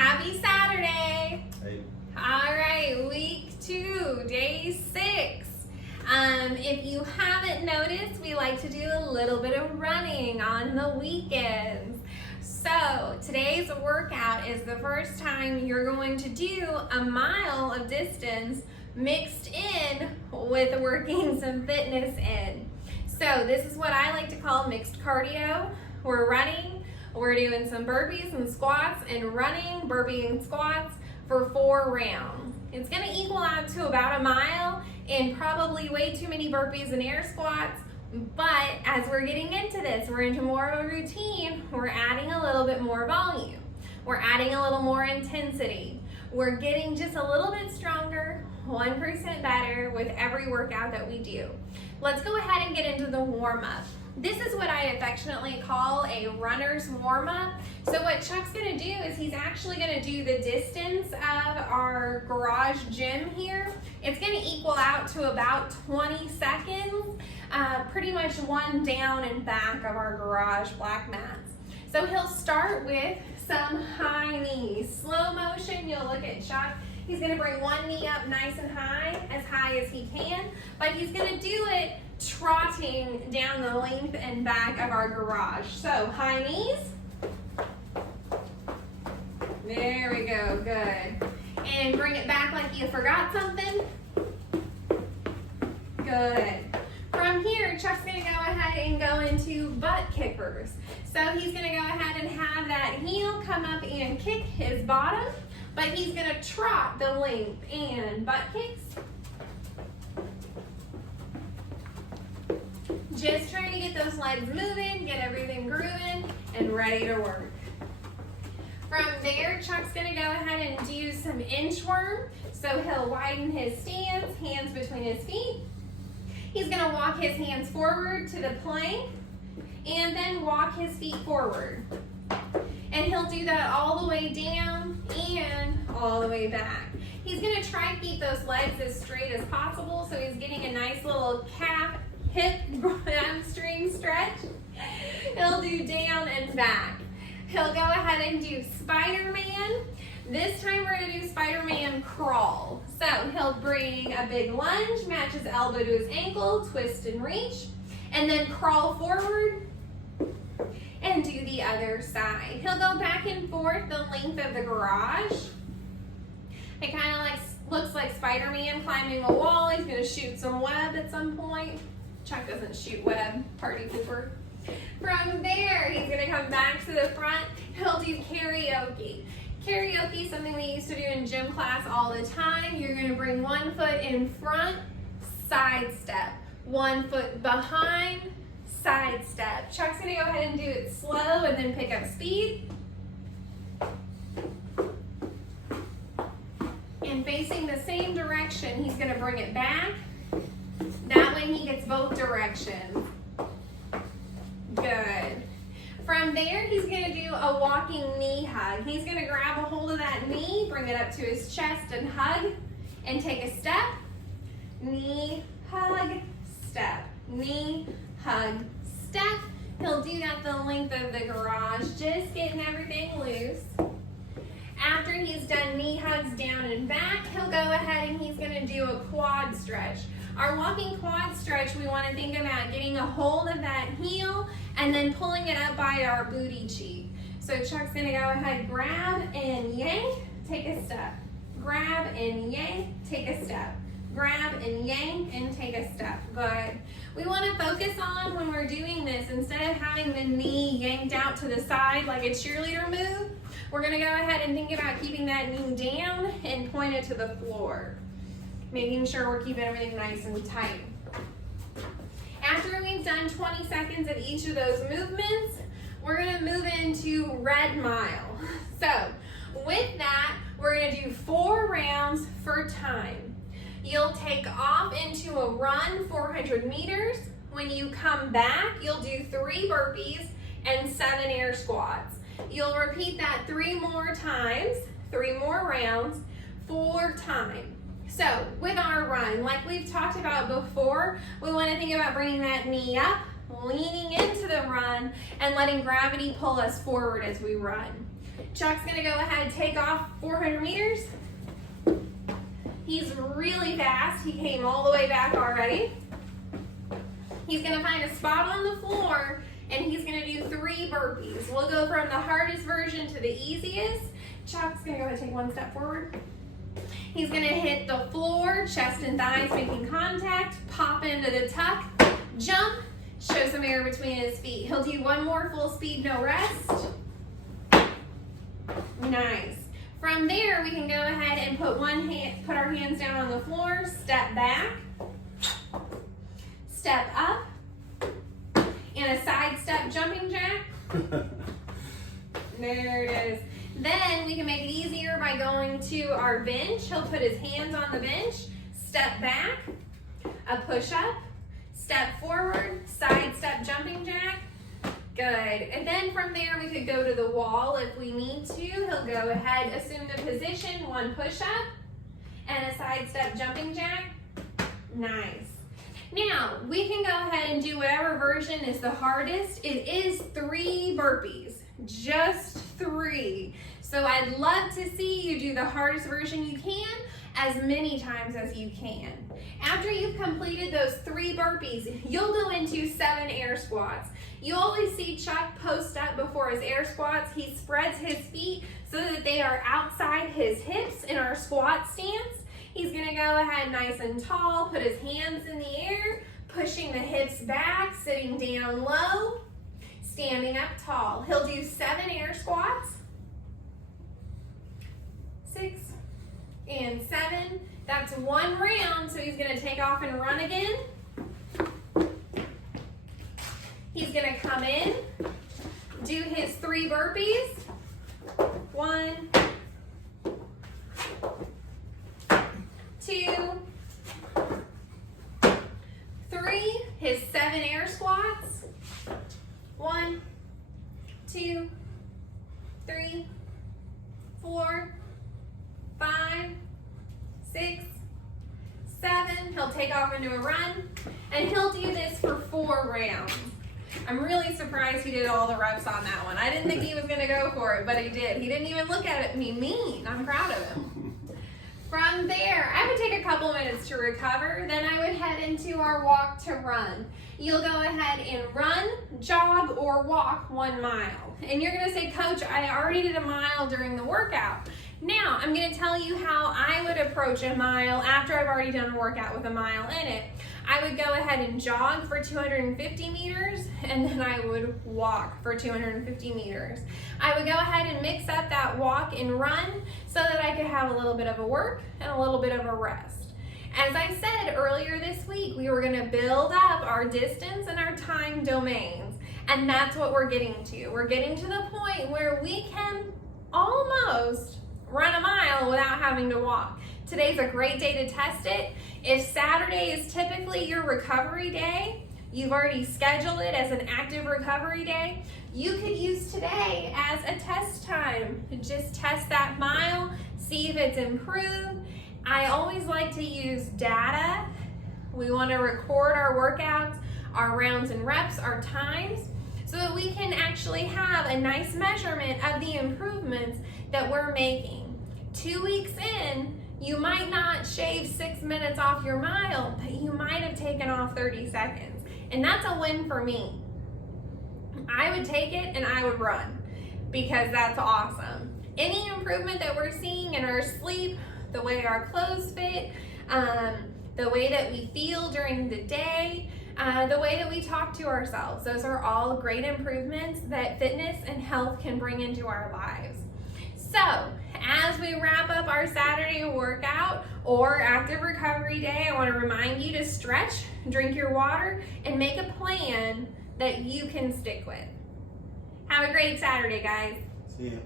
Happy Saturday. Hey. All right, week 2, day 6. If you haven't noticed, we like to do a little bit of running on the weekends. So today's workout is the first time you're going to do a mile of distance mixed in with working some fitness in. So this is what I like to call mixed cardio. We're running, we're doing some burpees and squats and running, burpee and squats for 4 rounds. It's going to equal out to about a mile and probably way too many burpees and air squats. But as we're getting into this, we're into more of a routine, we're adding a little bit more volume. We're adding a little more intensity. We're getting just a little bit stronger, 1% better with every workout that we do. Let's go ahead and get into the warm-up. This is what I affectionately call a runner's warm-up. So what Chuck's gonna do is he's actually gonna do the distance of our garage gym here. It's gonna equal out to about 20 seconds, pretty much one down and back of our garage black mats. So he'll start with some high knees. Slow motion, you'll look at Chuck. He's gonna bring one knee up nice and high as he can, but he's gonna do it trotting down the length and back of our garage. So high knees. There we go, good. And bring it back like you forgot something. Good. From here, Chuck's gonna go ahead and go into butt kickers. So he's gonna go ahead and have that heel come up and kick his bottom, but he's gonna trot the length and butt kicks. Just trying to get those legs moving, get everything grooving, and ready to work. From there, Chuck's gonna go ahead and do some inchworm. So he'll widen his stance, hands between his feet. He's gonna walk his hands forward to the plank, and then walk his feet forward. And he'll do that all the way down and all the way back. He's gonna try to keep those legs as straight as possible, so he's getting a nice little calf, hip, hamstring stretch. He'll do down and back. He'll go ahead and do Spider-Man. This time we're gonna do Spider-Man crawl. So he'll bring a big lunge, match his elbow to his ankle, twist and reach, and then crawl forward and do the other side. He'll go back and forth the length of the garage. It kind of looks like Spider-Man climbing a wall. He's gonna shoot some web at some point. Chuck doesn't shoot web, party pooper. From there, he's gonna come back to the front. He'll do karaoke. Karaoke is something we used to do in gym class all the time. You're gonna bring one foot in front, side step. One foot behind, side step. Chuck's gonna go ahead and do it slow and then pick up speed. And facing the same direction, he's gonna bring it back. That way he gets both directions. Good. From there, he's gonna do a walking knee hug. He's gonna grab a hold of that knee, bring it up to his chest and hug, and take a step. Knee, hug, step. Knee, hug, step. He'll do that the length of the garage, just getting everything loose. After he's done knee hugs down and back, he'll go ahead and he's gonna do a quad stretch. Our walking quad stretch, we wanna think about getting a hold of that heel and then pulling it up by our booty cheek. So Chuck's gonna go ahead, grab and yank, take a step. Grab and yank, take a step. Grab and yank and take a step. Good. We wanna focus on when we're doing this, instead of having the knee yanked out to the side like a cheerleader move, we're gonna go ahead and think about keeping that knee down and pointed to the floor. Making sure we're keeping everything nice and tight. After we've done 20 seconds of each of those movements, we're gonna move into red mile. So with that, we're gonna do 4 rounds for time. You'll take off into a run, 400 meters. When you come back, you'll do 3 burpees and 7 air squats. You'll repeat that 3 more times, 3 more rounds, 4 times. So with our run, like we've talked about before, we want to think about bringing that knee up, leaning into the run, and letting gravity pull us forward as we run. Chuck's gonna go ahead and take off 400 meters. He's really fast. He came all the way back already. He's gonna find a spot on the floor and he's gonna do 3 burpees. We'll go from the hardest version to the easiest. Chuck's gonna go ahead and take 1 step forward. He's gonna hit the floor, chest and thighs making contact, pop into the tuck, jump, show some air between his feet. He'll do 1 more full speed, no rest. Nice. From there, we can go ahead and put our hands down on the floor, step back, step up, and a side step jumping jack. There it is. Then we can make it easier by going to our bench. He'll put his hands on the bench, step back, a push up, step forward, side step jumping jack. Good. And then from there we could go to the wall if we need to. He'll go ahead, assume the position, 1 push up, and a side step jumping jack. Nice. Now, we can go ahead and do whatever version is the hardest. It is 3 burpees, just 3. So I'd love to see you do the hardest version you can as many times as you can. After you've completed those 3 burpees, you'll go into 7 air squats. You always see Chuck post up before his air squats. He spreads his feet so that they are outside his hips in our squat stance. He's gonna go ahead nice and tall, put his hands in the air, pushing the hips back, sitting down low, standing up tall. He'll do 7 air squats, 6 and 7. That's 1 round, so he's gonna take off and run again. He's gonna come in, do his 3 burpees. 1, 2, 3. His 7 air squats. 1, 2, 3, 4, 5, 6, 7. He'll take off into a run, and he'll do this for 4 rounds. I'm really surprised he did all the reps on that one. I didn't think he was gonna go for it, but he did. He didn't even look at me mean. I'm proud of him. From there, I would take a couple minutes to recover, then I would head into our walk to run. You'll go ahead and run, jog, or walk 1 mile. And you're gonna say, Coach, I already did a mile during the workout. Now, I'm gonna tell you how I would approach a mile after I've already done a workout with a mile in it. I would go ahead and jog for 250 meters, and then I would walk for 250 meters. I would go ahead and mix up that walk and run so that I could have a little bit of a work and a little bit of a rest. As I said earlier this week, we were gonna build up our distance and our time domains, and that's what we're getting to. We're getting to the point where we can almost run a mile without having to walk. Today's a great day to test it. If Saturday is typically your recovery day, you've already scheduled it as an active recovery day, you could use today as a test time. Just test that mile, see if it's improved. I always like to use data. We want to record our workouts, our rounds and reps, our times, so that we can actually have a nice measurement of the improvements that we're making. 2 weeks in, you might not shave 6 minutes off your mile, but you might have taken off 30 seconds. And that's a win for me. I would take it and I would run because that's awesome. Any improvement that we're seeing in our sleep, the way our clothes fit, the way that we feel during the day, the way that we talk to ourselves, those are all great improvements that fitness and health can bring into our lives. So, as we wrap up our Saturday workout or active recovery day, I want to remind you to stretch, drink your water, and make a plan that you can stick with. Have a great Saturday, guys. See ya.